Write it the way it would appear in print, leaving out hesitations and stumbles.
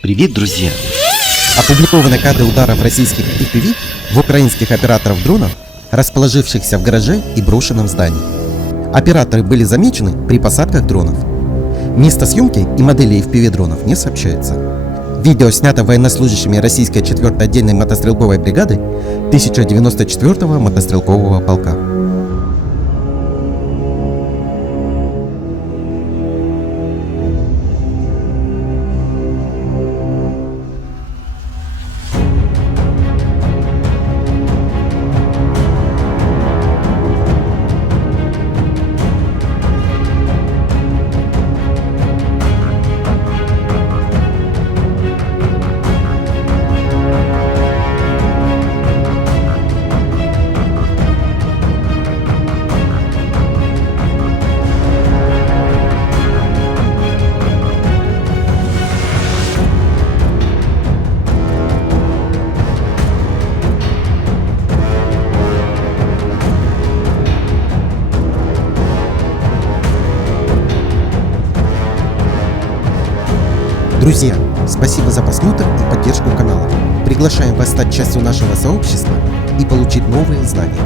Привет, друзья! Опубликованы кадры ударов российских FPV в украинских операторов дронов, расположившихся в гараже и брошенном здании. Операторы были замечены при посадках дронов. Место съемки и модели FPV дронов не сообщается. Видео снято военнослужащими российской 4-й отдельной мотострелковой бригады 1094-го мотострелкового полка. Друзья, спасибо за просмотр и поддержку канала. Приглашаем вас стать частью нашего сообщества и получить новые знания.